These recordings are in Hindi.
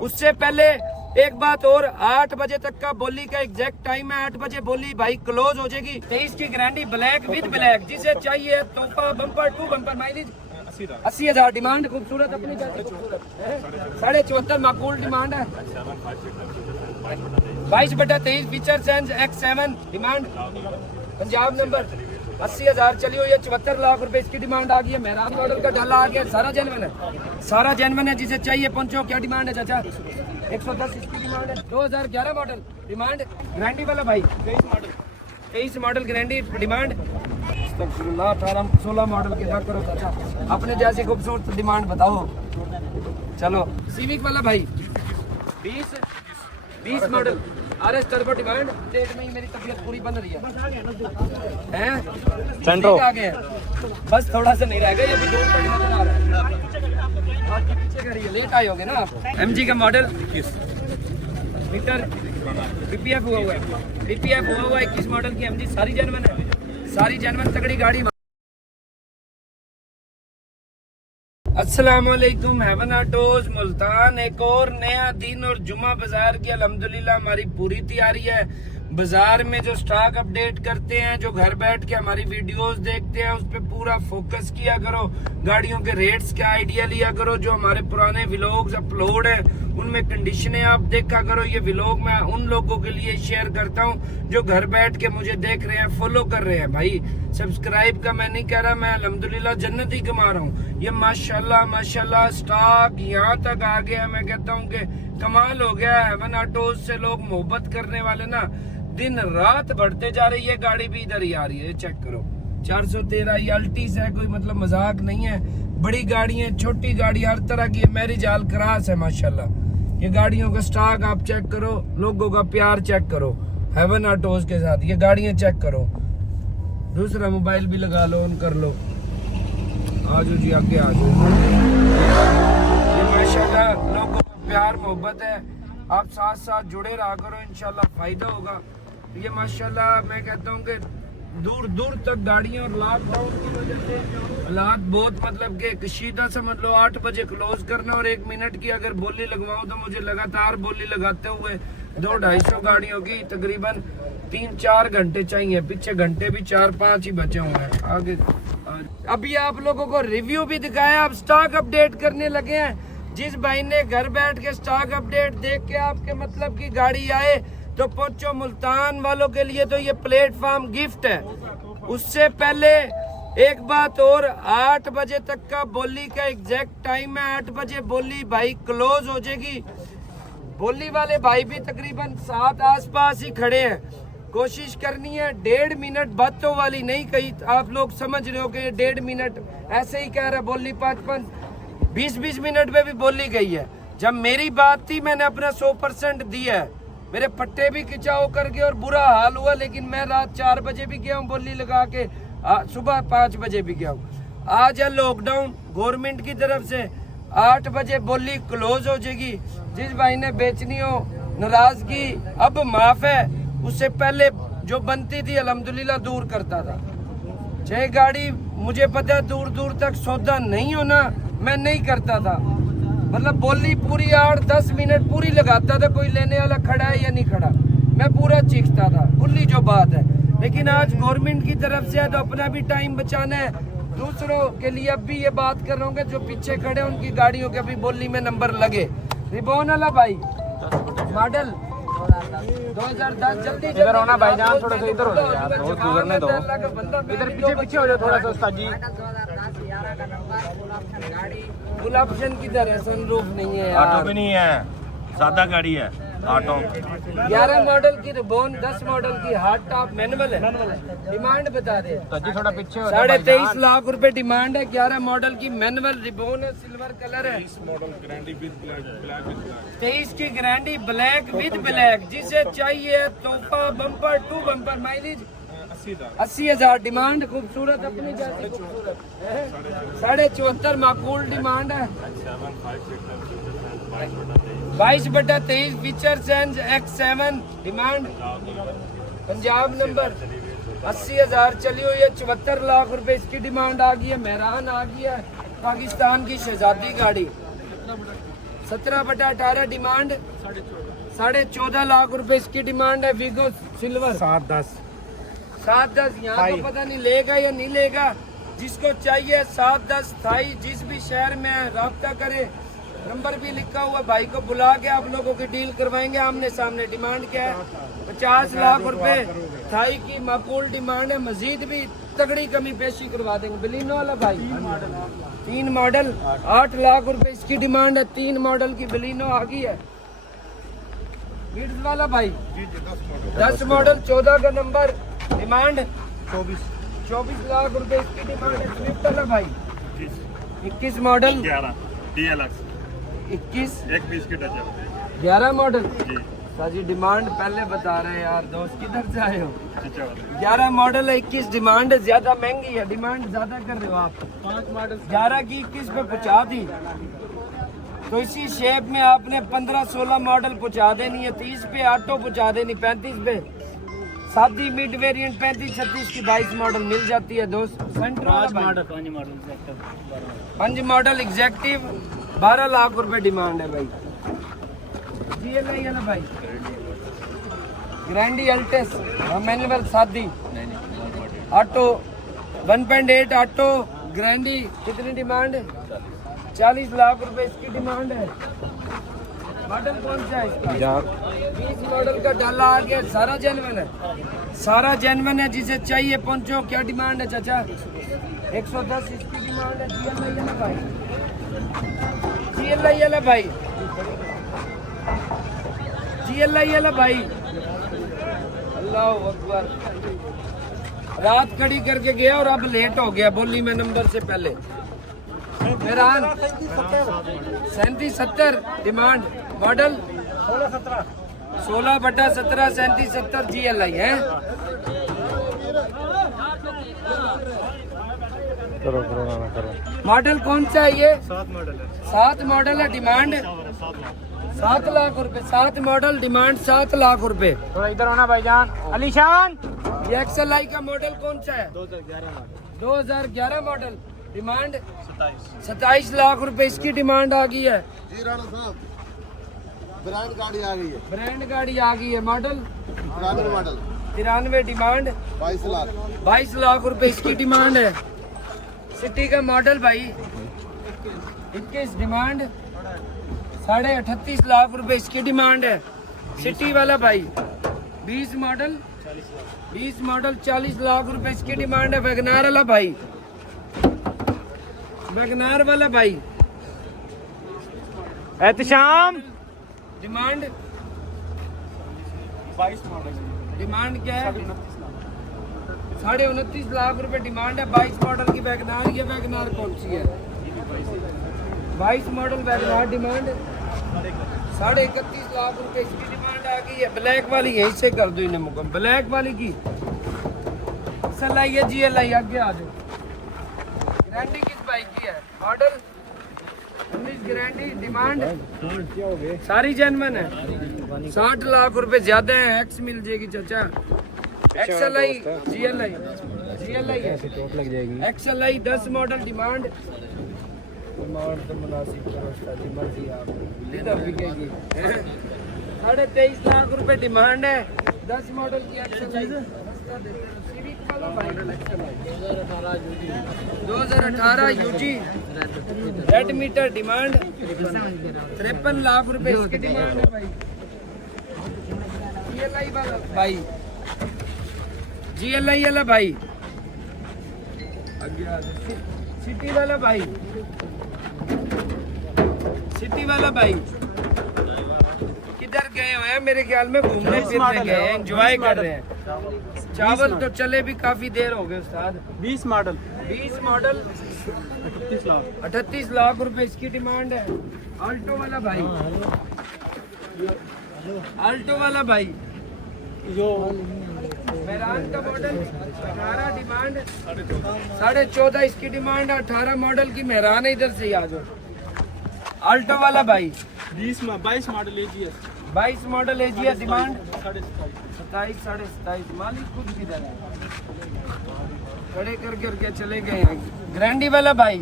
उससे पहले एक बात और, 8 बजे तक का बोली का एग्जैक्ट टाइम है। 8 बजे बोली भाई क्लोज हो जाएगी। 23 की गारंटी ब्लैक विद ब्लैक, जिसे चाहिए तोहफा bumper to bumper. Mileage 80,000 demand, खूबसूरत अपनी 74.5 माकूल डिमांड है। 22/23 feature sense X7 demand, Punjab number 80,000 चली हुई है। 74 लाख रुपए इसकी डिमांड आ गई है। मेहराब मॉडल का डाला आ गया, सारा जेन्युइन है, सारा जेन्युइन है। जिसे चाहिए पहुंचो। क्या डिमांड है चाचा? 110 इसकी डिमांड है। 2011 मॉडल डिमांड, गारंटी वाला भाई। 23 मॉडल गारंटी डिमांड। 16 मॉडल के साथ करो चाचा, अपने जैसी खूबसूरत डिमांड बताओ। चलो सिविक वाला भाई 20 model RS turbo demand. Date में ही मेरी तबीयत पूरी बन रही है सेंट्रो आ गए हैं, बस थोड़ा सा नहीं रह गया। ये भी दूर पर नजर आ रहा है, आपके पीछे करिए, लेट आए होगे ना आप। MG का मॉडल मीटर PPF हुआ है, 21 मॉडल की MG, सारी जेन्युइन है, सारी जेन्युइन तगड़ी गाड़ी। अस्सलामुअलैकुम, हेवन ऑटोज मुल्तान। एक और नया दिन और जुमा बाजार की अल्हम्दुलिल्लाह हमारी पूरी तैयारी है। बाजार में जो स्टॉक अपडेट करते हैं, जो घर बैठ के हमारी वीडियोस देखते हैं, उस पर पूरा फोकस किया करो। गाड़ियों के रेट्स का आइडिया लिया करो। जो हमारे पुराने व्लॉग्स अपलोड हैं उनमें कंडीशनें आप देखा करो। ये व्लॉग मैं उन लोगों के लिए शेयर करता हूँ जो घर बैठ के मुझे देख रहे हैं, फॉलो कर रहे हैं। भाई सब्सक्राइब का मैं नहीं कह रहा, मैं अल्हम्दुलिल्लाह जन्नत ही कमा रहा हूँ। ये माशाल्लाह स्टॉक यहाँ तक आ गया। मैं कहता हूँ कि कमाल हो गया। हेवन ऑटोज से लोग मोहब्बत करने वाले ना दिन रात बढ़ते जा रही है। गाड़ी भी इधर ही आ रही है, चेक करो। 413 ये अल्टीज है, कोई मतलब मजाक नहीं है। बड़ी गाड़ी है, छोटी गाड़ी, हर तरह की मैरिज आल क्रास है माशाल्लाह। ये गाड़ियों का स्टॉक आप चेक करो, लोगों का प्यार चेक करो हेवन ऑटोज के साथ। ये गाड़ियां चेक करो। दूसरा मोबाइल भी लगा लो, ऑन कर लो। आजो जी, आगे आ जाओ। ये माशाल्लाह लोगों का प्यार मोहब्बत है। आप साथ साथ जुड़े रहा करो, इंशाल्लाह फायदा होगा। ये माशाल्लाह मैं कहता हूँ कि दूर दूर तक गाड़ियाँ, और लॉकडाउन की वजह से हालात बहुत मतलब के कशीदा समझ लो। 8 बजे क्लोज करना और 1 मिनट की अगर बोली लगवाऊं तो मुझे लगातार बोली लगाते हुए 200-250 गाड़ियों की तकरीबन 3-4 घंटे चाहिए। पीछे घंटे भी 4-5 ही बचे हुए हैं। आगे अभी आप लोगों को रिव्यू भी दिखाया, आप स्टॉक अपडेट करने लगे हैं। जिस भाई ने घर बैठ के स्टॉक अपडेट देख के आपके मतलब की गाड़ी आए तो पहुंचो। मुल्तान वालों के लिए तो ये प्लेटफॉर्म गिफ्ट है। उससे पहले एक बात और, 8 बजे तक का बोली का एग्जैक्ट टाइम है। 8 बजे बोली भाई क्लोज हो जाएगी। बोली वाले भाई भी तकरीबन 7 आसपास ही खड़े हैं। कोशिश करनी है 1.5 मिनट बातों वाली नहीं कही। आप लोग समझ रहे हो कि 1.5 मिनट ऐसे ही कह रहा है। बोली 5-5 20-20 मिनट में भी बोली गई है। जब मेरी बात थी मैंने अपना 100% दिया है। मेरे पट्टे भी खिंचाव कर गए और बुरा हाल हुआ, लेकिन मैं रात 4 बजे भी गया हूँ बोली लगा के, सुबह 5 बजे भी गया हूँ। आज है लॉकडाउन गवर्नमेंट की तरफ से, 8 बजे बोली क्लोज हो जाएगी। जिस भाई ने बेचनी हो नाराजगी अब माफ है। उससे पहले जो बनती थी अल्हम्दुलिल्लाह दूर करता था। चाहे गाड़ी मुझे पता है दूर दूर तक सौदा नहीं होना, मैं नहीं करता था। मतलब बोली पूरी 8-10 मिनट पूरी लगाता था। कोई लेने वाला खड़ा है या नहीं खड़ा, मैं पूरा चीखता था, खुली जो बात है। लेकिन आज गवर्नमेंट की तरफ से है तो अपना भी टाइम बचाना है, दूसरों के लिए अब भी ये बात कर रहा हूँ कि जो पीछे खड़े उनकी गाड़ियों के अभी बोली में नंबर लगे। रिबोन वाला भाई मॉडल 2010, जल्दी इधर होना भाईजान, थोड़ा सा इधर हो जाओ यार, रोज गुजरने दो। इधर पीछे हो जाओ थोड़ा सा उस्ताद जी। फुल ऑप्शन किधर है? सनरूफ नहीं है यार। ऑटो भी नहीं है, सादा गाड़ी है ऑटो। 11 मॉडल की रिबोन, 10 मॉडल की हार्ड टॉप मैनुअल है। डिमांड बता दे जी, थोड़ा पीछे हो। 23.5 लाख रुपए डिमांड है। 11 मॉडल की मैनुअल रिबोन है, सिल्वर कलर है। 23 की गारंटी ब्लैक विद ब्लैक, जिसे चाहिए तोहफा bumper to bumper. Mileage 80,000 demand, खूबसूरत अपनी जैसी खूबसूरत। 74.5 माकूल डिमांड है। 22/23 feature sense X7 demand, Punjab number 80,000 चली हुई है। 74 लाख रुपए इसकी डिमांड आ गई है। मेहरान आ गई है, पाकिस्तान की शहजादी गाड़ी। 17/18 डिमांड 14.5 लाख रुपए इसकी डिमांड है। वीगो सिल्वर 7-10 यहाँ तो पता नहीं लेगा या नहीं लेगा। जिसको चाहिए 7-10 थाई जिस भी शहर में है राब्ता करे। नंबर भी लिखा हुआ, भाई को बुला के आप लोगों की डील करवाएंगे आमने सामने। डिमांड क्या है? 50 लाख रुपए थाई की माकूल डिमांड है। मजीद भी तगड़ी कमी पेशी करवा देंगे। बलिनो वाला भाई 3 मॉडल 8 लाख रुपए इसकी डिमांड है। 3 मॉडल की बलिनो आ गई है। गिड्स वाला भाई 10 मॉडल 14 का नंबर डिमांड 24 लाख रुपए इसकी डिमांड है। स्विफ्ट वाला भाई 21 मॉडल 21 11 मॉडल जी डिमांड पहले बता रहे हैं यार दोस्त, किधर से आए हो? 11 मॉडल है 21 डिमांड ज्यादा महंगी है। डिमांड ज्यादा कर रहे हो आप। 5 मॉडल 11 की 21 पे पहुंचा दी तो इसी शेप में आपने 15-16 मॉडल पहुंचा देनी है। 30 पे ऑटो पहुंचा देनी, 35 पे सादी मिड वेरिएंट 35-36 की 22 मॉडल मिल जाती है दोस्त। 5 मॉडल एग्जैक्टिव 12 लाख रुपए डिमांड है भाई। GLI है ना भाई, ग्रैंडी अल्टेस मैनुअल सादी ऑटो 1.8 ऑटो ग्रैंडी कितनी डिमांड है? 40 लाख रुपए इसकी डिमांड है। मॉडल कौन सा है इसका? 20 मॉडल का डाला आ गया। सारा जेन्युइन है, सारा जेन्युइन है। जिसे चाहिए पहुंचो। क्या डिमांड है चाचा? 110 इसकी डिमांड है। GLI है ना भाई, GLI है ना भाई, GLI है ना भाई। अल्लाह अकबर। रात खड़ी करके गया और अब लेट हो गया बोली में नंबर से पहले। 37-70 डिमांड मॉडल 16/17 37-70 GLI है। मॉडल कौन सा है ये? 7 मॉडल है। डिमांड 7 लाख रुपए। 7 मॉडल डिमांड 7 लाख रुपए। थोड़ा इधर होना भाईजान। अलीशान ये XLI का मॉडल कौन सा है? 2011 मॉडल डिमांड 27 लाख रुपए इसकी डिमांड आ गई है। जी राणा साहब ब्रांड गाड़ी आ गई है। ब्रांड गाड़ी आ गई है। मॉडल 93 मॉडल 93 डिमांड 22 लाख रुपए इसकी डिमांड है। सिटी का मॉडल भाई 21 डिमांड 38.5 लाख रुपए इसकी डिमांड है। सिटी वाला भाई 20 मॉडल 40 लाख रुपए इसकी डिमांड है। वैगनार वाला भाई, वैगनार वाला भाई एहतशाम डिमांड 22 मॉडल डिमांड क्या है? 29.5 लाख रुपए डिमांड है। 22 मॉडल की वैगनार। ये वैगनार कौन सी है? 22 मॉडल वैगनार डिमांड 31.5 लाख रुपए इसकी डिमांड आ गई है। ब्लैक वाली यहीं से कर दो इन्हें मुकम। ब्लैक वाली की SLI है GLI आगे आ जाओ। गारंटी किस बाइक की है? मॉडल 19 गारंटी डिमांड सारी जेन्युइन है। 60 लाख रुपए ज्यादा है। एक्स मिल जाएगी चाचा। XLI GLI है। चोट लग जाएगी। XLI 10 मॉडल डिमांड तो मुनासिब करो उसकी मर्जी आप इधर बिकेगी। 23.5 लाख रुपए डिमांड है। 10 मॉडल की XLI 2018 UG red meter demand 53 lakh रुपए इसकी डिमांड है भाई। GLI वाला भाई, GLI वाला भाई सिटी वाला भाई, सिटी वाला भाई किधर गए हुए हैं? मेरे ख्याल में घूमने फिरने गए हैं, एंजॉय कर रहे हैं। चावल तो चले भी काफी देर हो गए उस्ताद। 20 मॉडल 38 लाख रुपए इसकी डिमांड है। आल्टो वाला भाई, आल्टो वाला भाई मेहरान का मॉडल 18 डिमांड 14.5 इसकी डिमांड। 18 मॉडल की मेहरान है। इधर से ही आ जाओ। आल्टो वाला भाई 22 model AGS 22 model AGS demand 27 27.5। मालिक खुद किधर है? खड़े कर करके चले गए हैं। ग्रैंडी वाला भाई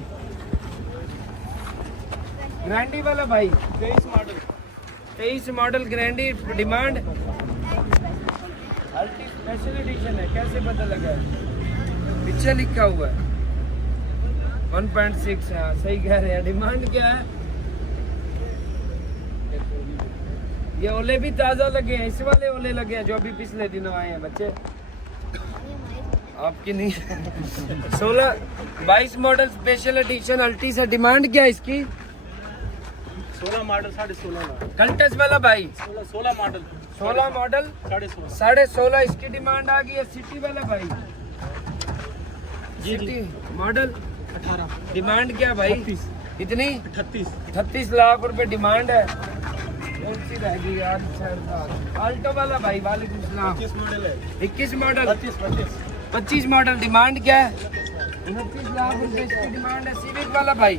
ग्रैंडी वाला भाई 23 मॉडल ग्रैंडी डिमांड अल्टी स्पेशल एडिशन है, कैसे पता लगा है? पीछे लिखा हुआ है 1.6 है, सही कह रहे हैं। डिमांड क्या है? ये ओले भी ताज़ा लगे हैं, इस वाले ओले लगे हैं जो अभी पिछले दिनों आए हैं बच्चे, आपकी नहीं। 22 मॉडल स्पेशल एडिशन अल्टी से। डिमांड क्या है इसकी? 16 मॉडल 16.5 कल्टस वाला भाई 16 मॉडल 16 मॉडल 16.5 इसकी डिमांड आ गई है। सिटी वाला भाई सिटी मॉडल 18 डिमांड क्या भाई? 38 इतनी 38 लाख रुपए डिमांड है। कौन सी रहेगी यार? आल्टो वाला भाई वालेकुम सलाम 21 मॉडल है 21 मॉडल 25 मॉडल डिमांड क्या है? 29 लाख रुपए इसकी डिमांड है। सिविक वाला भाई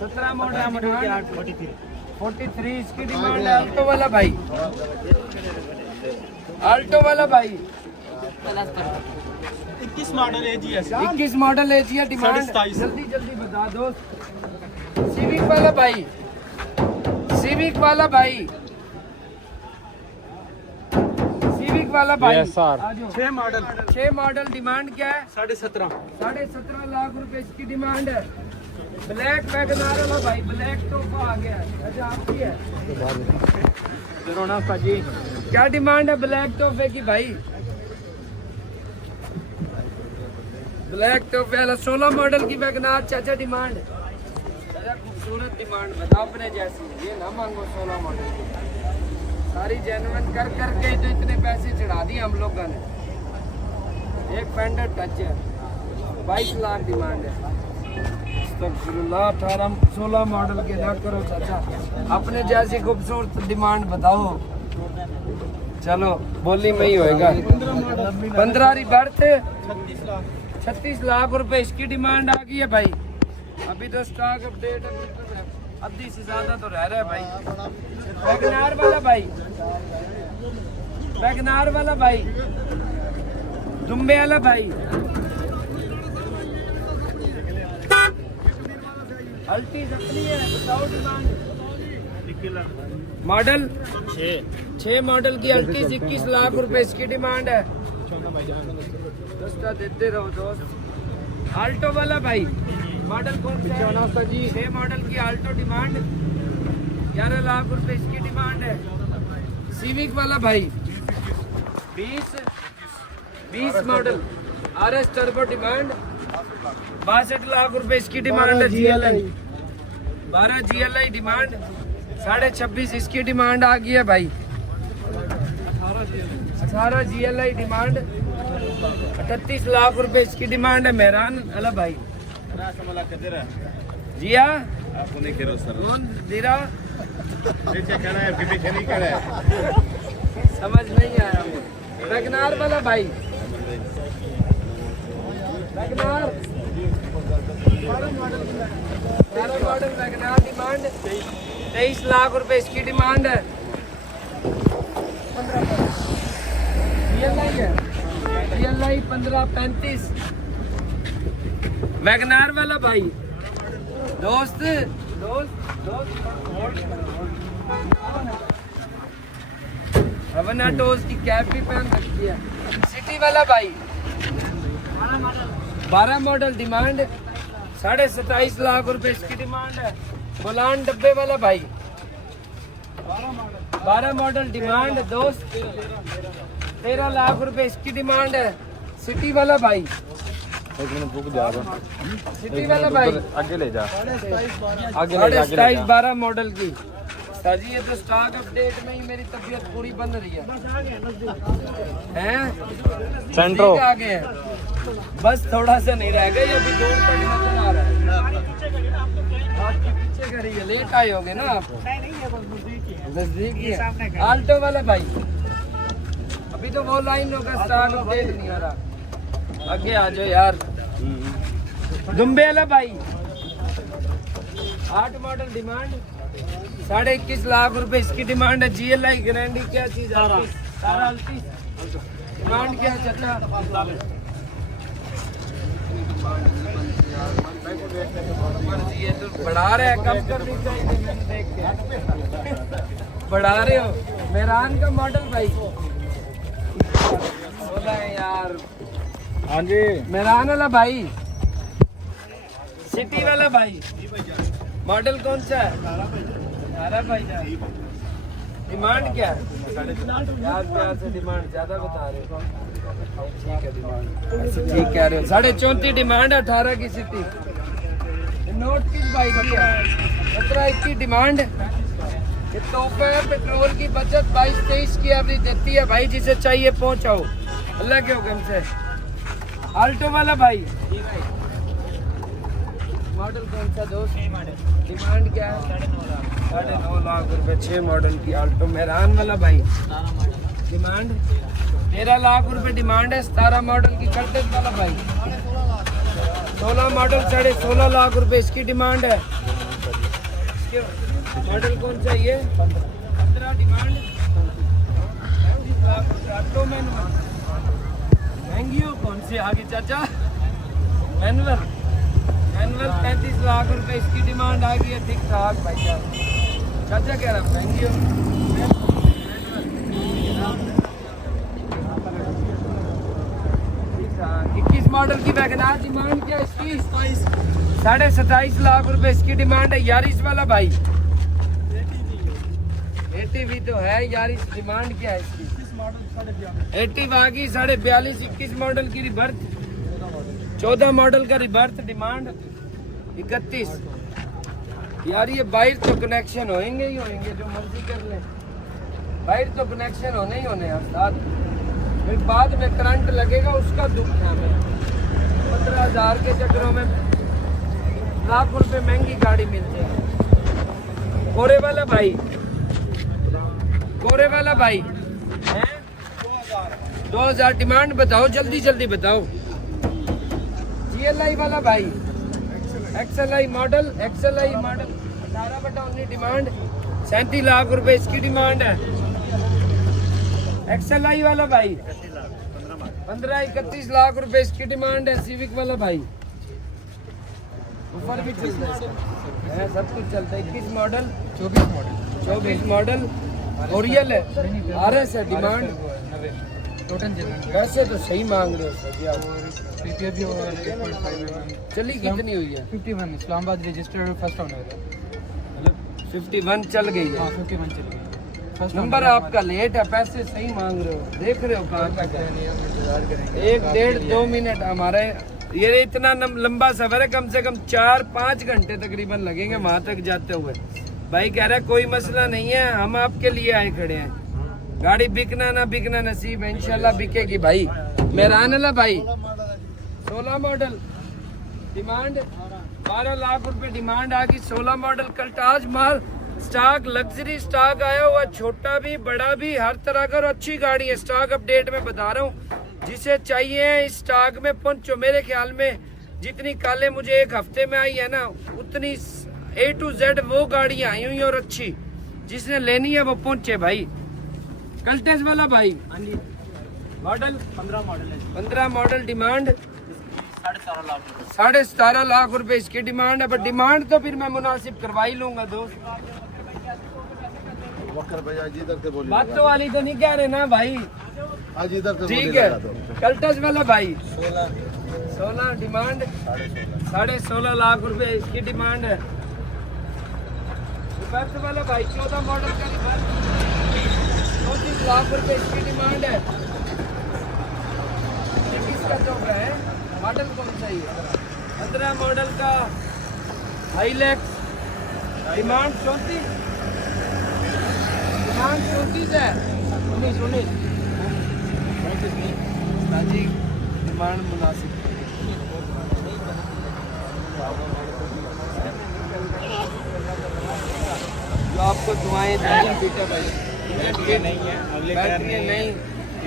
17 मॉडल डिमांड 43 इसकी डिमांड है। आल्टो वाला भाई 21 मॉडल है जी 21 मॉडल है जी डिमांड 27 जल्दी जल्दी बता दो। सिविक वाला भाई सिविक वाला भाई 6 मॉडल 6 मॉडल डिमांड क्या है? 17.5 लाख रुपए इसकी डिमांड है। ब्लैक वैगनार वाला भाई ब्लैक तोहफा आ गया है, अच्छा आपकी है। जी क्या डिमांड है ब्लैक तोहफे की भाई? ब्लैक तोहफे वाला 16 मॉडल की वैगनार चाचा डिमांड खूबसूरत डिमांड बता अपने जैसी, ये ना मांगो 16 मॉडल की। सारी जेन्युइन कर करके तो इतने पैसे चढ़ा दिए हम लोगों ने। एक फेंडर टच है 22 लाख डिमांड है। अस्तगफिरुल्लाह 16 मॉडल के ना करो चाचा, अपने जैसी खूबसूरत डिमांड बताओ। चलो बोली में ही होएगा। 15 रिबर्थ 36 लाख रुपए इसकी डिमांड आ गई है भाई। अभी तो स्टॉक अपडेट आधी से ज्यादा तो रह रहा है भाई। वैगनार वाला भाई दुम्बे वाला भाई अल्टी अपनी है, बताओ डिमांड। मॉडल 6 मॉडल की अल्टी 21 लाख रुपए इसकी डिमांड है। सस्ता देते रहो दोस्त। आल्टो वाला भाई मॉडल कौन सा है जी? 6 मॉडल की आल्टो डिमांड 11 लाख रुपए इसकी डिमांड है। सिविक वाला भाई 20 model RS turbo demand 62 lakh रुपए इसकी डिमांड है। GLI 12 GLI डिमांड 26.5 इसकी डिमांड आ गई है भाई। 18 GLI डिमांड 38 लाख रुपए इसकी डिमांड है। मेहरान अला भाई जिया आपको नहीं करो सर कौन दीरा नीचे खड़ा है कि पीछे नहीं खड़ा है समझ नहीं आया। वैगनार वाला भाई WagonR 12 model WagonR demand 23 lakh रुपए इसकी डिमांड है। GLI 1535 वैगनार वाला भाई दोस्त टोज की कैप भी पहन रखी है। सिटी वाला भाई 12 मॉडल डिमांड 27.5 लाख रुपए इसकी डिमांड है। बोलान डब्बे वाला भाई 12 मॉडल डिमांड दोस्त 13 लाख रुपए इसकी डिमांड है। सिटी वाला भाई सिटी वाला भाई आगे ले जा 12 मॉडल की। साजी ये तो स्टॉक अपडेट में ही मेरी तबीयत पूरी बन रही है। हैं सेंट्रो आ गए हैं, बस थोड़ा सा नहीं रह गए, अभी दूर तक नजर आ रहा है। आपके पीछे करिए, लेट आए होगे ना आप? नजदीक ही है। आल्टो वाला भाई अभी तो वो लाइन होगा, स्टॉक अपडेट नहीं हो रहा। आगे आ जाओ यार। दुम्बे वाला भाई 8 मॉडल डिमांड 21.5 लाख रुपए इसकी डिमांड है। GLI गारंटी क्या चीज है? सारा अल्टी डिमांड क्या है चाचा? मर्जी है, तो बढ़ा रहे हैं, कम करनी चाहिए मैंने देख के। बढ़ा रहे हो। मेहरान का मॉडल भाई बोला है यार। हाँ जी मेहरान वाला भाई, सिटी वाला भाई, मॉडल कौन सा है? 18 भाई जान। डिमांड क्या है? यार प्यार से डिमांड ज्यादा बता रहे हो। ठीक है डिमांड ठीक कह रहे हो। 34.5 डिमांड है, 18 की सिटी। नोट किस भाई की है? 17-21 डिमांड। ये तोहफा है, पेट्रोल की बचत 22-23 की एवरेज देती है भाई। जिसे चाहिए पहुंचाओ अल्लाह के हुक्म से। आल्टो वाला भाई मॉडल कौन सा दोस्त? डिमांड क्या है? 9.5 लाख रुपए 6 मॉडल की आल्टो। मेहरान वाला भाई डिमांड 13 लाख रुपए डिमांड है। 17 मॉडल की कर्टेज वाला भाई 16 मॉडल 16.5 लाख रुपए इसकी डिमांड है। मॉडल कौन सा ये? 15 डिमांड 35 लाख रुपए। ऑटोमैन महंगी हो कौन सी आगे चाचा? मैनुअल 35 लाख रुपए इसकी डिमांड आ गई है। ठीक ठाक भाई साहब। चाचा कह रहा महंगी हो। 21 मॉडल की वैगनार डिमांड क्या है इसकी? 27.5 लाख रुपए इसकी डिमांड है। यारिस वाला भाई 80 तो है यारिस। डिमांड क्या है इसकी? 80 आ गई 42.5। 21 मॉडल की रिबर्थ, 14 मॉडल का रिबर्थ। डिमांड 31। यार ये बाहर तो कनेक्शन होंगे ही होंगे, जो मर्जी कर ले। बाहर तो कनेक्शन होने ही होने यार साथ। फिर बाद में करंट लगेगा उसका दुख है हमें। 15,000 के चक्करों में लाख रुपए महंगी गाड़ी मिलती है। कोरे वाला भाई, कोरे वाला भाई है 2000 डिमांड। बताओ जल्दी जल्दी बताओ। GLI वाला भाई XLI मॉडल 18/19 डिमांड 37 लाख रुपए इसकी डिमांड है। XLI वाला भाई 15-31 लाख रुपए इसकी डिमांड है। सिविक वाला भाई ऊपर भी चलता है, सब कुछ चलता है। 21 मॉडल 24 मॉडल ओरियल है। RS है। डिमांड वैसे तो सही मांग रहे हो। चली कितनी हुई है? 51 इस्लामाबाद रजिस्टर्ड फर्स्ट ओनर है। मतलब 51 चल गई है। 51 चल गई। नंबर आपका लेट है, पैसे सही मांग रहे हो। देख रहे हो कहाँ तक है? 1-1.5-2 मिनट हमारे ये इतना लंबा सफर है। कम से कम 4-5 घंटे तकरीबन लगेंगे वहां तक जाते हुए। भाई कह रहा है कोई मसला नहीं है, हम आपके लिए आए खड़े हैं। गाड़ी बिकना ना बिकना नसीब है, इंशाल्लाह बिकेगी भाई। मेहरान वाला भाई 16 मॉडल डिमांड 12 लाख रुपए डिमांड आ गई। 16 मॉडल कल्टाज माल स्टॉक, लग्जरी स्टॉक आया हुआ, छोटा भी बड़ा भी हर तरह का। और अच्छी गाड़ी है। स्टॉक अपडेट में बता रहा हूँ, जिसे चाहिए इस स्टॉक में पहुंचो। मेरे ख्याल में जितनी काले मुझे एक हफ्ते में आई है ना, उतनी A to Z वो गाड़ियां आई हुई और अच्छी। जिसने लेनी है वो पहुंचे भाई। कल्टेज वाला भाई मॉडल 15 मॉडल डिमांड 17.5 लाख रुपए इसकी डिमांड है। पर डिमांड तो फिर मैं मुनासिब करवा ही लूंगा दोस्त। बात तो वाली तो नहीं कह रहे ना भाई? आज इधर से ठीक है। कल्टेज वाला भाई 16 डिमांड 16.5 लाख रुपए इसकी डिमांड है। रिवर्स वाला भाई 14 मॉडल का रिवर्स 34 लाख रुपए इसकी डिमांड है। किसका चौका है? मॉडल कौन सा ही है? 15 मॉडल का हाईलैक्स डिमांड 34 है। 19 जी डिमांड मुनासिब। जो आपको दुआएं देंगे बेटा भाई नहीं है अगले नहीं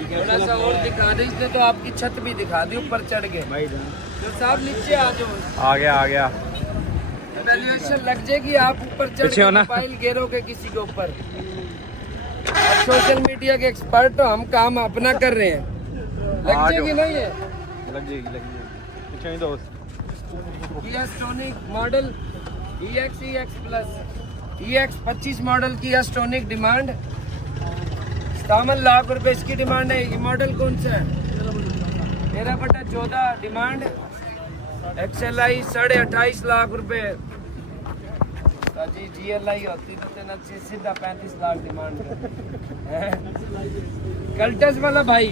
थोड़ा सा और दिखा दे। इसने तो आपकी छत भी दिखा दी, ऊपर चढ़ गए भाई। तो साहब नीचे आ जाओ। आ गया वैल्यूएशन लग जाएगी। आप ऊपर चढ़ के मोबाइल गिरोगे किसी के ऊपर। सोशल मीडिया के एक्सपर्ट हो, हम काम अपना कर रहे हैं। लग जाएगी ना ये? लग जाएगी पीछे ही दोस्त। Kia Stonic model EX plus EX 25 model Kia Stonic demand 57 lakh रुपए इसकी डिमांड है। ये मॉडल कौन सा है? 13/14 डिमांड XLI 28.5 लाख रुपए। जी GLI होती तो तेना सीधा 35 लाख डिमांड है। कल्टस वाला भाई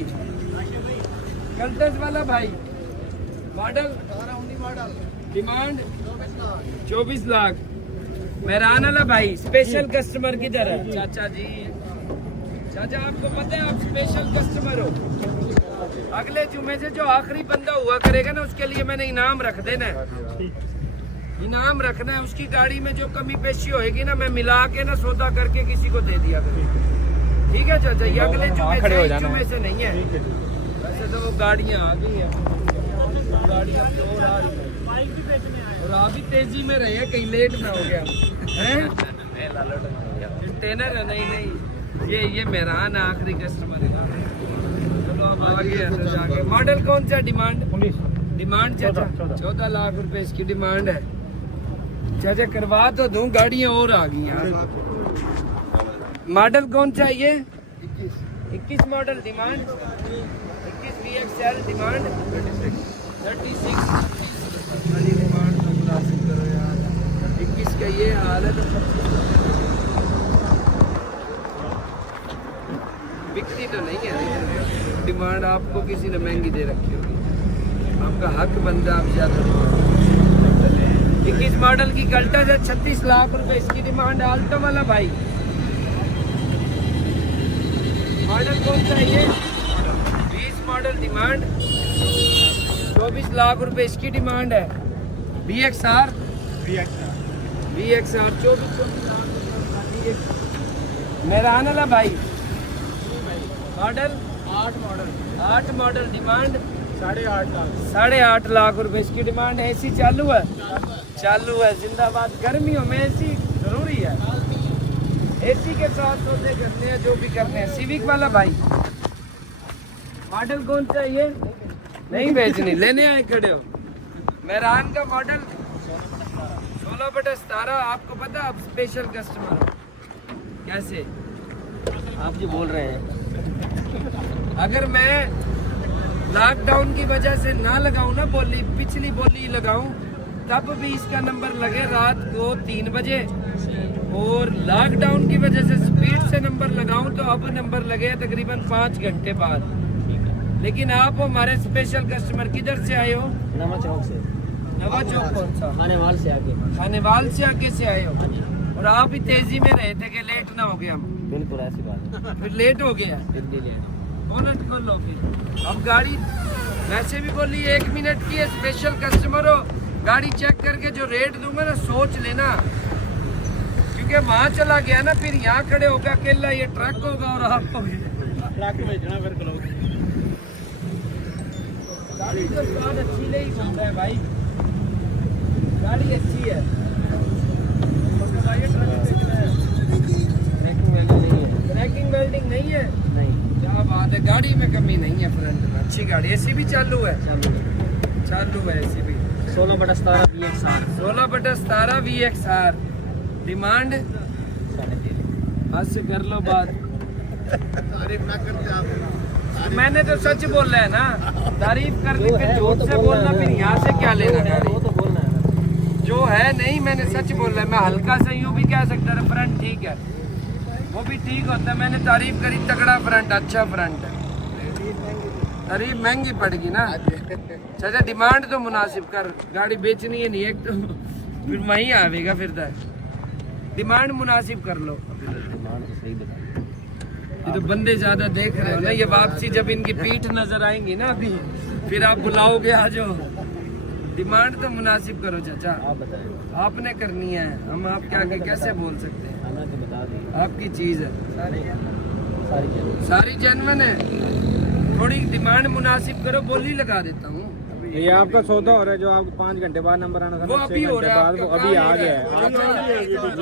मॉडल डिमांड 24 लाख। मेहरान वाला भाई स्पेशल कस्टमर किधर है? चाचा जी, चाचा आपको पता है आप स्पेशल कस्टमर हो। अगले जुमे से जो आखिरी बंदा हुआ करेगा ना उसके लिए मैंने इनाम रख देना है। इनाम रखना है। उसकी गाड़ी में जो कमी पेशी होएगी ना मैं मिला के ना सौदा करके किसी को दे दिया करूँगा। ठीक है चाचा, ये अगले जुमे से नहीं है। वैसे तो वो गाड़ियाँ आ गई है, गाड़ियाँ और आ रही है और आप भी तेजी में रहे हैं, कहीं लेट ना हो गया हैं? टेनर है? नहीं ये मेहरान आखिरी कस्टमर है। चलो अब आगे अंदर जाके मॉडल कौन सा? डिमांड 19 डिमांड चाचा 14 लाख रुपए इसकी डिमांड है। चाचा करवा तो दूं, गाड़ियाँ और आ गई यार। मॉडल कौन सा है ये? 21 model demand 21 VXL demand 36 demand तो मुनासिब करो यार। 21 का ये हाल है तो बिकती तो नहीं है। डिमांड आपको किसी ने महंगी दे रखी होगी, आपका हक बनता आप ज्यादा। 21 मॉडल की कल्टस है 36 लाख रुपए इसकी डिमांड। आल्टो वाला भाई मॉडल कौन सा है ये? 20 मॉडल डिमांड 24 लाख रुपए इसकी डिमांड है। VXR 24 लाख रुपए। मेहरान वाला भाई मॉडल 8 मॉडल डिमांड 8.5 लाख रुपए इसकी डिमांड है। AC चालू है जिंदाबाद। गर्मियों में AC जरूरी है। AC के साथ सौदे करने हैं जो भी करने हैं। सिविक वाला भाई मॉडल कौन सा है ये? नहीं बेचनी, लेने आए खड़े हो। मेहरान का मॉडल 16/17। आपको पता आप स्पेशल कस्टमर हो। कैसे आप जो बोल रहे हैं, अगर मैं लॉकडाउन की वजह से ना लगाऊं ना बोली, पिछली बोली लगाऊं तब भी इसका नंबर लगे रात को 3 बजे, और लॉकडाउन की वजह से स्पीड से नंबर लगाऊं तो अब नंबर लगे तकरीबन 5 घंटे बाद। लेकिन आप हमारे स्पेशल कस्टमर किधर से आए हो? नवा चौक से। नवा चौक कौन सा? खानेवाल से आगे। खानेवाल से आगे से आए हो और आप ही तेजी में रहे थे कि लेट ना हो गया। बिल्कुल ऐसी बात है। फिर लेट हो गया, बोनट खोलो फिर। अब गाड़ी वैसे भी बोली 1 मिनट की है, स्पेशल कस्टमर हो। गाड़ी चेक करके जो रेट दूंगा ना सोच लेना, क्योंकि वहाँ चला गया ना फिर यहाँ खड़े होगा अकेला, ये ट्रक होगा और आप होगे ट्रक भेजना फिर करो। गाड़ी तो स्वाद अच्छी नहीं घूमता है भाई, गाड़ी अच्छी है। ब्रेकिंग वेल्डिंग नहीं है, नहीं क्या बात है। गाड़ी में कमी नहीं है, फ्रंट में अच्छी गाड़ी। AC भी चालू है AC भी। 16/17 VXR 16/17 VXR डिमांड 13.5 से कर लो बात। तारीफ ना करते आप। मैंने तो सच बोला है ना, तारीफ कर दी फिर झूठ से बोलना, फिर यहाँ से क्या लेना गाड़ी? वो तो बोलना है जो है नहीं, मैंने सच बोला है। मैं हल्का सा यूँ भी कह सकता था फ्रंट ठीक है, वो भी ठीक होता है। मैंने तारीफ करी तगड़ा फ्रंट, अच्छा फ्रंट है। तारीफ महंगी पड़ेगी ना चाचा। डिमांड तो मुनासिब कर, गाड़ी बेचनी है नहीं एक तो फिर वहीं आवेगा फिर डिमांड मुनासिब कर लो। ये तो बंदे ज्यादा देख रहे हो ना, ये वापसी जब इनकी पीठ नजर आएंगी ना अभी फिर आप बुलाओगे आ जाओ। डिमांड तो मुनासिब करो चाचा, आप बताएं। आपने करनी है, हम आपके आगे कैसे बोल सकते हैं? खाना तो बता दी, आपकी चीज है, सारी सारी जेन्युइन है। थोड़ी डिमांड मुनासिब करो, बोली लगा देता हूँ। ये आपका सौदा हो रहा है जो आपको 5 घंटे बाद नंबर आना था, वो अभी हो रहा है, वो अभी आ गया है।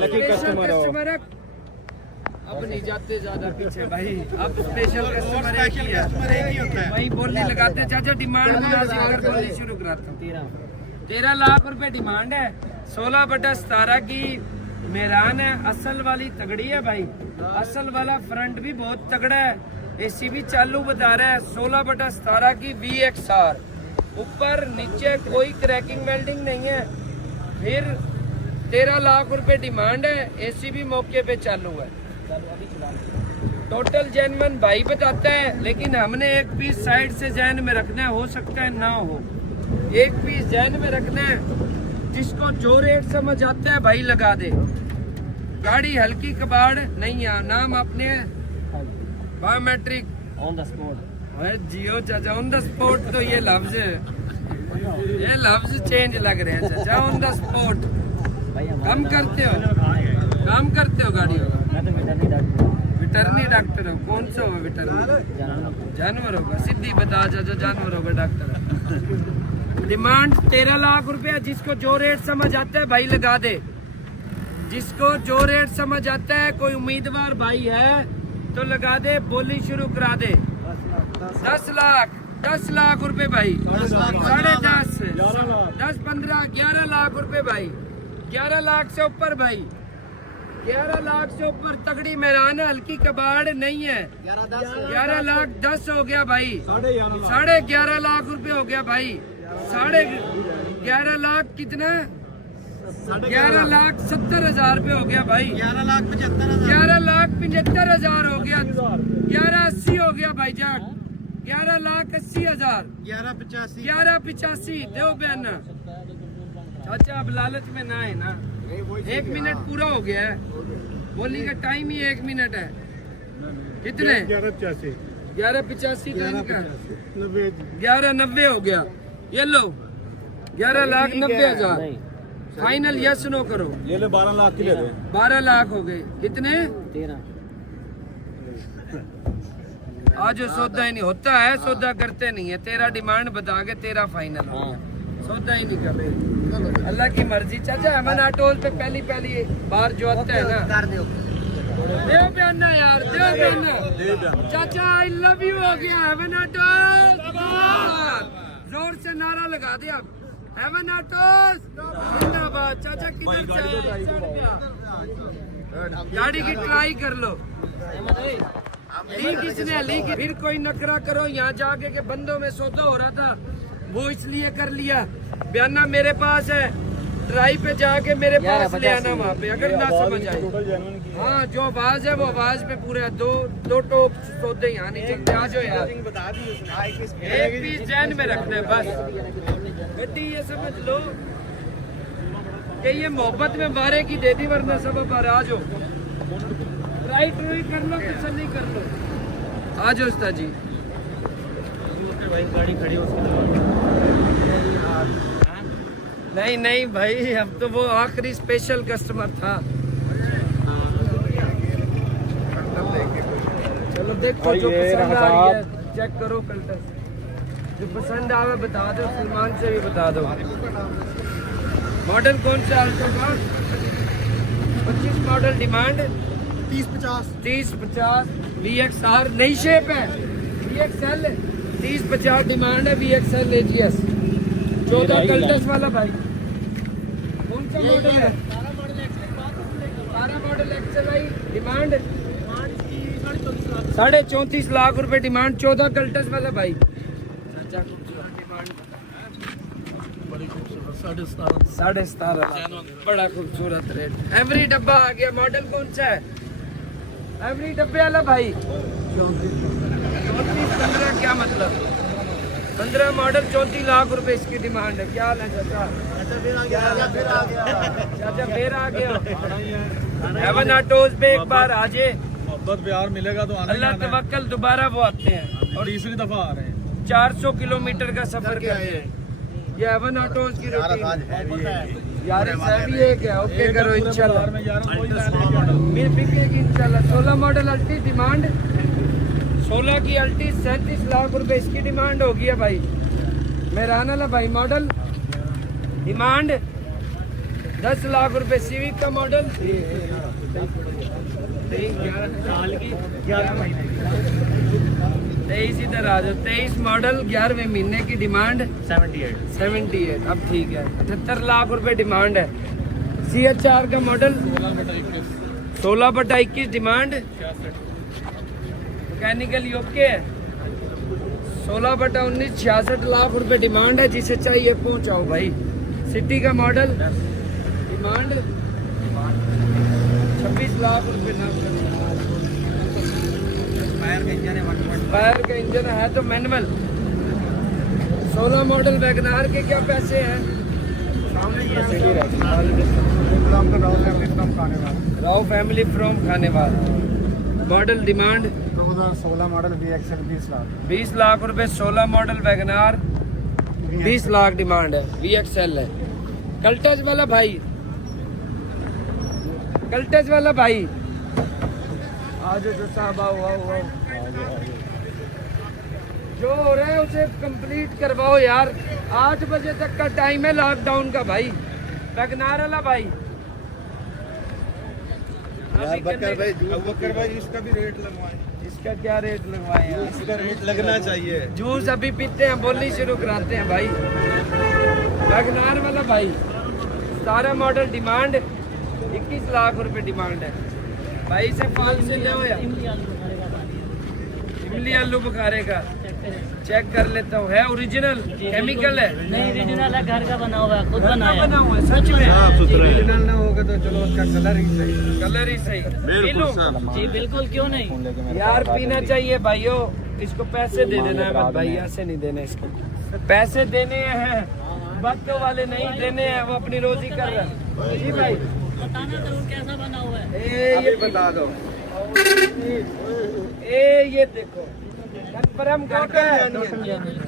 लकी कस्टमर हो। अब नहीं जाते ज्यादा पीछे भाई, अब स्पेशल कस्टमर एक ही है, वही बोली लगाते हैं। चाचा डिमांड मुनासिब कर बोली शुरू कराता हूँ। 13 लाख रुपए डिमांड है। 16/17 की मेरान है, असल वाली तगड़ी है भाई, असल वाला फ्रंट भी बहुत तगड़ा है, एसी भी चालू बता रहा है। 16/17 की VXR, ऊपर नीचे कोई क्रैकिंग वेल्डिंग नहीं है। फिर 13 लाख रुपए डिमांड है, एसी भी मौके पे चालू है। टोटल जेन्युइन भाई बताता है, लेकिन हमने एक पीस साइड से जहन में रखना है, हो सकता है ना हो। एक पीस जहन में रखना है, जिसको जो रेट समझ आता है भाई लगा दे। गाड़ी हल्की कबाड़ नहीं है, नाम अपने बायोमेट्रिक ऑन द स्पॉट। जियो चाचा, ऑन द स्पॉट तो ये लफ्ज चेंज लग रहे हैं चाचा। ऑन द स्पॉट काम करते हो, काम करते हो गाड़ियों का? मैं तो वेटरनरी डॉक्टर हूं। वेटरनरी डॉक्टर हो? कौन सा हो वेटरनरी? जानवरों का? सीधी बता चाचा, जानवरों का डॉक्टर। डिमांड 13 लाख रुपया, जिसको जो रेट समझ आता है भाई लगा दे। जिसको जो रेट समझ आता है, कोई उम्मीदवार भाई है तो लगा दे, बोली शुरू करा दे। 10 लाख रुपए भाई, 10.5, 10, 15, 11 लाख रुपए भाई, 11 लाख से ऊपर भाई, 11 लाख से ऊपर तगड़ी मेहरान है, हल्की कबाड़ नहीं है। 11 लाख 10 हो गया भाई, 11.5 लाख रुपए हो गया भाई, 11.5 लाख कितना? 11,70,000 रुपए हो गया भाई, 11,75,000 हो गया, 11,80 हो गया भाई जान, 11,80,000, 11,85 दो बयान चाचा। अब लालच में ना है ना, 1 मिनट पूरा हो गया है, बोली का टाइम ही 1 मिनट है। कितने? 11,85 तो इनका 11,90 हो गया। ये लो 11,90,000 फाइनल, यस नो करो। ये ले 12 लाख की ले दे। 12 लाख हो गए। कितने? 13। आज जो सौदा ही नहीं होता है, सौदा करते नहीं है। 13 डिमांड बता के 13 फाइनल हो गया, सौदा ही नहीं करते। अल्लाह की मर्जी चाचा। अमन ऑटोज पे पहली बार जो आता है ना, देव बयाना यार, देव बयाना चाचा। आई लव यू हो गया। अमन ऑटोज जोर से नारा लगा दिया, हेवन ऑटोज जिंदाबाद। चाचा किधर से गाड़ी की ट्राई कर लो, ली किसने ली? फिर कोई नखरा करो यहाँ जाके के बंदों में सौदा हो रहा था, वो इसलिए कर लिया। बयाना मेरे पास है, ट्राई पे जाके मेरे पास ले आना वहाँ पे, अगर ना समझ आए। हाँ, जो आवाज है वो आवाज पे पूरे दो टोप सौदे यहाँ नहीं चलते। आ जाओ यार, एक पीस जहन में रखना है बस। गड्डी ये समझ लो कि ये मोहब्बत में बारे की दे दी, वरना सब बार आ जाओ। राइट रूई कर लो, तसल्ली कर लो। आ जाओ उस्ताद जी। गाड़ी खड़ी हो नहीं भाई, अब तो वो आखिरी स्पेशल कस्टमर था। चलो देखो, जो पसंद आ रही है चेक करो, कल्टर जो पसंद आवे बता दो, सलमान से भी बता दो। मॉडल कौन सा? अल्टो का 25 मॉडल, डिमांड 30-50 VXR नई शेप है, VXL 30-50 डिमांड है, VXL AGS 14 कल्टस वाला भाई। कौन सा मॉडल है? 12 मॉडल XLI, डिमांड 34.5 लाख रुपए डिमांड, 14 कल्टस वाला भाई। डिमांड 17.5 लाख, बड़ा खूबसूरत रेट। एवरी डब्बा आ गया। मॉडल कौन सा है? एवरी डब्बे वाला भाई 34-15 क्या मतलब? 15 मॉडल 34 लाख रुपए इसकी डिमांड है। क्या हाल है चाचा? चाचा फिर आ गया। हेवन ऑटोज पे एक बार आ जाए, मोहब्बत प्यार मिलेगा तो आना। अल्लाह तवक्कल, दोबारा वो आते हैं और तीसरी दफा आ रहे हैं। 400 किलोमीटर का सफर करते हैं। ये हेवन ऑटोज की रूटीन यार, भी एक है। ओके करो इंशाल्लाह, मेरे बिकेगी इंशाल्लाह। 16 मॉडल अल्टी डिमांड, 16 की अल्टी 37 लाख रुपए इसकी डिमांड होगी है भाई। मेहराना ला भाई मॉडल, डिमांड 10 लाख रुपए। सिविक का मॉडल 11 महीने 23 इधर आ जाओ। 23 मॉडल 11वें महीने की डिमांड 78। अब ठीक है, 78 लाख रुपए डिमांड है। CHR का मॉडल 16/21 डिमांड, मैकेनिकल ओके है। 16/19 66 लाख रुपए डिमांड है। जिसे चाहिए पहुंचाओ भाई। सिटी का मॉडल डिमांड 26 लाख रुपए ना। फायर का इंजन है तो मैनुअल। 16 मॉडल वैगनार के क्या पैसे हैं? Rao family from Khanewal. Model demand 2016 model VXL 20 lakh. 20 lakh रुपए। 16 मॉडल वैगनार 20 लाख डिमांड है। VXL है। कल्टच वाला भाई, कल्टच वाला भाई आज जो साहब आओ जो हो रहा है उसे कंप्लीट करवाओ यार। 8 बजे तक का टाइम है लॉकडाउन का भाई। वैगनार वाला भाई बकर भाई इसका भी रेट लगवाएं। इसका क्या रेट लगवाए यार? इसका रेट लगना चाहिए। जूस अभी पीते हैं, बोली शुरू कराते हैं भाई। वैगनार वाला भाई 17 मॉडल डिमांड 21 लाख रुपए डिमांड है भाई। से फाल से ले या इमली आलू बुखारे का चेक कर लेता हूँ। है ओरिजिनल केमिकल है? नहीं, ओरिजिनल है, घर का बना हुआ है, खुद बना बनाया। हुआ है सच में। ओरिजिनल ना होगा तो चलो उसका कलर ही सही। कलर ही सही। पी लूं? जी बिल्कुल, क्यों नहीं। यार पीना चाहिए भाइयों। इसको पैसे दे देना है मत भाई, ऐसे नहीं देने इसको। पैसे देने हैं, बच्चों वाले नहीं देने हैं। वो अपनी रोजी कर रहा है। जी भाई बताना जरूर कैसा बना हुआ है। ये बता दो। ये देखो कन्फर्म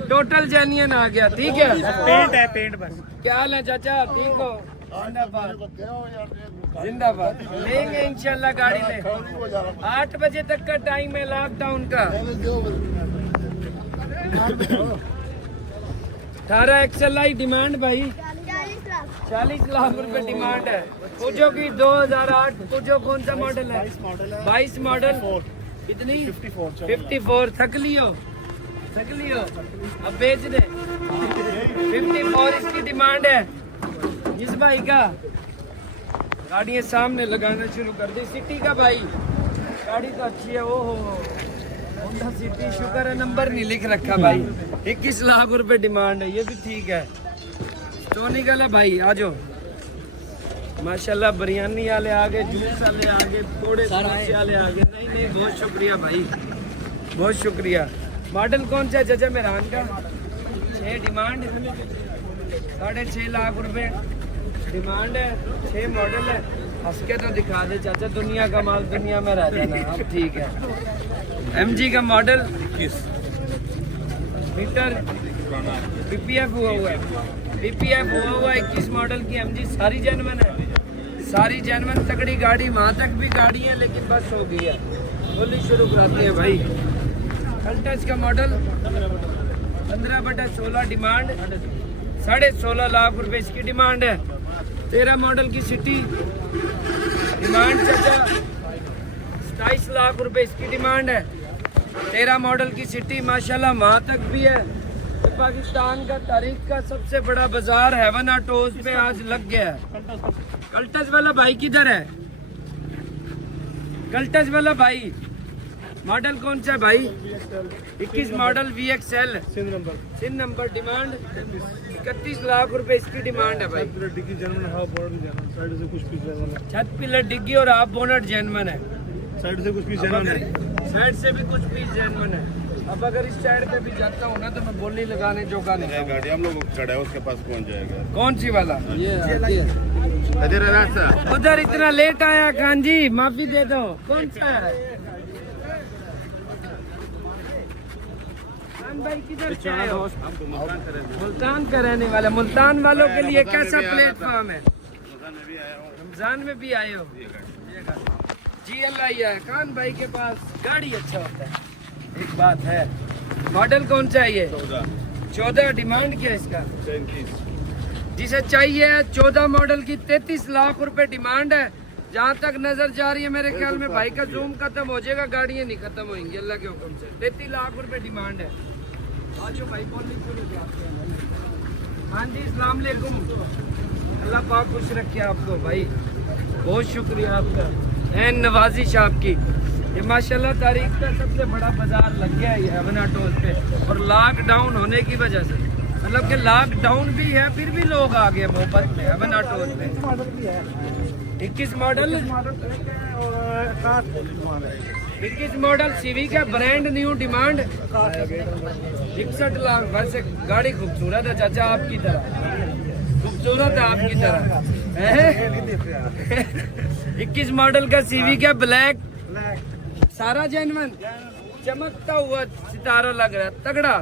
टोटल जेन्युइन आ गया। ठीक है, पेंट है, पेंट बस। क्या हाल है चाचा? ठीक हो? जिंदाबाद। लेंगे इंशाल्लाह गाड़ी ले। 8 बजे तक का टाइम है लॉकडाउन का। 18 XLI डिमांड भाई 40 लाख रुपए डिमांड है। पूजो की 2008। पूजो कौन सा मॉडल है? 22 मॉडल। कितनी? 54। थक लियो अब बेच दे। 54 इसकी डिमांड है। इस भाई का गाड़ियाँ सामने लगाना शुरू कर दी। सिटी का भाई गाड़ी तो अच्छी है। ओहो होंडा सिटी। शुक्र है नंबर नहीं लिख रखा भाई। 21 लाख रुपए डिमांड है। ये भी ठीक है। टोनी का भाई आ जाओ। माशाल्लाह बिरयानी वाले आगे, जूस वाले आगे, थोड़े समोसे वाले आगे। नहीं बहुत शुक्रिया भाई, बहुत शुक्रिया। मॉडल कौन सा है चाचा? मेहरान का 6 डिमांड 6.5 लाख रुपए डिमांड है। 6 मॉडल है। हंस के तो दिखा दे चाचा, दुनिया का माल दुनिया में रह जाना। अब ठीक है। MG का मॉडल 21 मीटर PPF हुआ है। PPF हुआ 21 मॉडल की MG। सारी जेन्युइन है, सारी जेन्युइन तगड़ी गाड़ी। वहाँ तक भी गाड़ी है लेकिन बस हो गई है। बोली शुरू कराते हैं भाई। अल्टस का मॉडल 15/16 डिमांड 16.5 लाख रुपए इसकी डिमांड है। 13 मॉडल की सिटी डिमांड चाचा 27 लाख रुपए इसकी डिमांड है। 13 मॉडल की सिटी माशाल्लाह वहाँ तक भी है। तो पाकिस्तान का तारीख का सबसे बड़ा बाजार हेवन ऑटोज पे आज लग गया है। कल्टस वाला भाई किधर है? कल्टस वाला भाई मॉडल कौन सा है भाई? 21 model VXL Sindh number demand 31 lakh रुपए इसकी डिमांड है भाई। छत पिलर डिग्गी और हाफ बोनट जेन्युइन है। साइड से कुछ पीस साइड से भी कुछ पीस जेन्युइन है। अब अगर इस साइड पे भी जाता हूँ ना तो मैं बोली लगाने जोगा नहीं। गाड़ी हम लोग खड़ा है, उसके पास कौन जाएगा? कौन सी वाला? उधर इतना लेट आया खान जी, माफी दे दो। कौन सा है? खान भाई किधर से आए हो? मुल्तान का रहने वाला। मुल्तान वालों के लिए कैसा प्लेटफॉर्म है? रमजान में भी आए हो? जी अल्लाह ही है। खान भाई के पास गाड़ी अच्छा होता है। एक बात है। मॉडल कौन सा है ये? 14 डिमांड क्या है इसका? जिसे चाहिए 14 मॉडल की 33 लाख रुपए डिमांड है। जहाँ तक नजर जा रही है मेरे ख्याल में भाई का जूम खत्म हो जाएगा, गाड़ियाँ नहीं खत्म होंगी अल्लाह के हुक्म से। 33 लाख रुपए डिमांड है। आज भाई बोलने शुरू करते हैं। हाँ जी, अस्सलाम वालेकुम। अल्लाह पाक खुश रखे आपको भाई, बहुत शुक्रिया आपका, एन नवाजिश आपकी। ये माशाल्लाह तारीख का सबसे बड़ा बाजार लग गया है ये अवना टोल पे, और लॉकडाउन होने की वजह से, मतलब कि लॉकडाउन भी है फिर भी लोग आ गए मोहब्बत में अवना टोल पे। 21 मॉडल 21 मॉडल सीवी का ब्रांड न्यू डिमांड 61 लाख। वैसे गाड़ी खूबसूरत है चाचा, आपकी तरह खूबसूरत है आपकी तरह। 21 मॉडल का सीवी का ब्लैक, सारा जेन्युइन चमकता हुआ सितारा लग रहा है, तगड़ा।